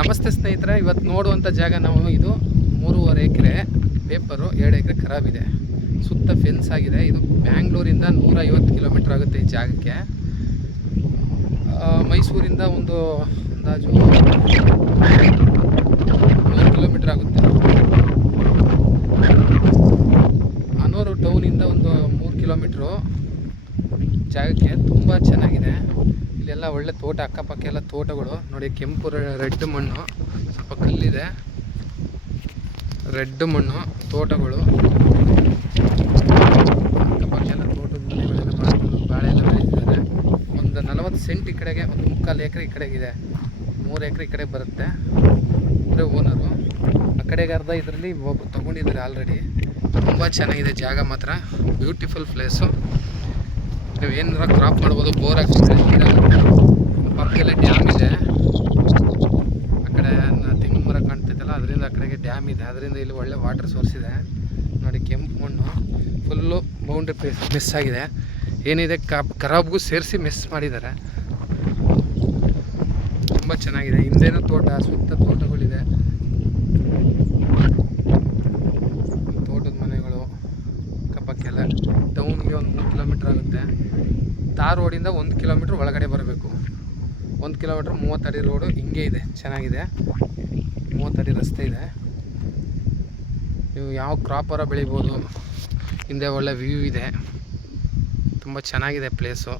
ನಮಸ್ತೆ ಸ್ನೇಹಿತರೆ, ಇವತ್ತು ನೋಡುವಂಥ ಜಾಗ ನಾವು ಇದು 3.5 ಎಕರೆ ಪೇಪರು, 2 ಎಕರೆ ಖರಾಬಿದೆ. ಸುತ್ತ ಫೆನ್ಸ್ ಆಗಿದೆ. ಇದು ಬ್ಯಾಂಗ್ಳೂರಿಂದ 150 ಕಿಲೋಮೀಟ್ರ್ ಆಗುತ್ತೆ ಈ ಜಾಗಕ್ಕೆ. ಮೈಸೂರಿಂದ ಒಂದು ಅಂದಾಜು 100 ಕಿಲೋಮೀಟ್ರ್ ಆಗುತ್ತೆ. ಅನೂರು ಟೌನಿಂದ ಒಂದು 3 ಕಿಲೋಮೀಟ್ರು ಜಾಗಕ್ಕೆ. ತುಂಬ ಚೆನ್ನಾಗಿದೆ. ಇಲ್ಲೆಲ್ಲ ಒಳ್ಳೆ ತೋಟ, ಅಕ್ಕಪಕ್ಕ ಎಲ್ಲ ತೋಟಗಳು ನೋಡಿ. ಕೆಂಪು ರೆಡ್ ಮಣ್ಣು, ಸ್ವಲ್ಪ ಕಲ್ಲಿದೆ, ರೆಡ್ ಮಣ್ಣು, ತೋಟಗಳು, ಅಕ್ಕಪಕ್ಕ ಎಲ್ಲ ತೋಟದ ಮನೆಗಳೆಲ್ಲ ಮಾಡ್ಕೊಂಡು ಬಾಳೆ ಎಲ್ಲ ಬೆಳೀತಿದ್ದಾರೆ. ಒಂದು 40 ಸೆಂಟ್ ಈ ಕಡೆಗೆ, ಒಂದು 3/4 ಎಕರೆ ಈ ಕಡೆಗಿದೆ, 3 ಎಕರೆ ಈ ಕಡೆ ಬರುತ್ತೆ. ಅಂದರೆ ಓನರು ಆ ಕಡೆಗೆ ಅರ್ಧ ಇದರಲ್ಲಿ ಒಬ್ಬರು ತೊಗೊಂಡಿದ್ದಾರೆ ಆಲ್ರೆಡಿ. ತುಂಬ ಚೆನ್ನಾಗಿದೆ ಜಾಗ ಮಾತ್ರ, ಬ್ಯೂಟಿಫುಲ್ ಪ್ಲೇಸು. ನೀವು ಏನಾರ ಕ್ರಾಪ್ ಮಾಡ್ಬೋದು, ಬೋರ್ ಹಾಕಿದ್ರೆ ನೀರಾಗುತ್ತೆ. ಪಕ್ಕದಲ್ಲೇ ಡ್ಯಾಮ್ ಇದೆ. ಆ ಕಡೆ ತೆಂಗಿನ ಮರ ಕಾಣ್ತೈತಲ್ಲ, ಅದರಿಂದ ಆ ಕಡೆಗೆ ಡ್ಯಾಮ್ ಇದೆ. ಅದರಿಂದ ಇಲ್ಲಿ ಒಳ್ಳೆ ವಾಟರ್ ಸೋರ್ಸ್ ಇದೆ ನೋಡಿ. ಕೆಂಪು ಮಣ್ಣು, ಫುಲ್ಲು ಬೌಂಡ್ರಿ ಪ್ಲೇಸ್ ಮಿಸ್ ಆಗಿದೆ. ಏನಿದೆ ಖರಾಬ್ಗೂ ಸೇರಿಸಿ ಮಿಸ್ ಮಾಡಿದ್ದಾರೆ. ತುಂಬ ಚೆನ್ನಾಗಿದೆ. ಹಿಂದೇನೂ ತೋಟ, ಸುತ್ತ ತೋಟಗಳಿದೆ, ತೋಟದ ಮನೆಗಳು ಅಕ್ಕಪಕ್ಕೆಲ್ಲ. ಟೌನ್ಗೆ ಒಂದು 3 ಕಿಲೋಮೀಟ್ರ್ ಆಗುತ್ತೆ. ತಾರ್ ರೋಡಿಂದ 1 ಕಿಲೋಮೀಟ್ರ್ ಒಳಗಡೆ ಬರಬೇಕು. 1 ಕಿಲೋಮೀಟ್ರ್ 30 ಅಡಿ ರೋಡು ಹಿಂಗೆ ಇದೆ, ಚೆನ್ನಾಗಿದೆ. 30 ಅಡಿ ರಸ್ತೆ ಇದೆ. ನೀವು ಯಾವ ಕ್ರಾಪರ ಬೆಳಿಬೋದು. ಹಿಂದೆ ಒಳ್ಳೆ ವ್ಯೂ ಇದೆ, ತುಂಬ ಚೆನ್ನಾಗಿದೆ ಪ್ಲೇಸು.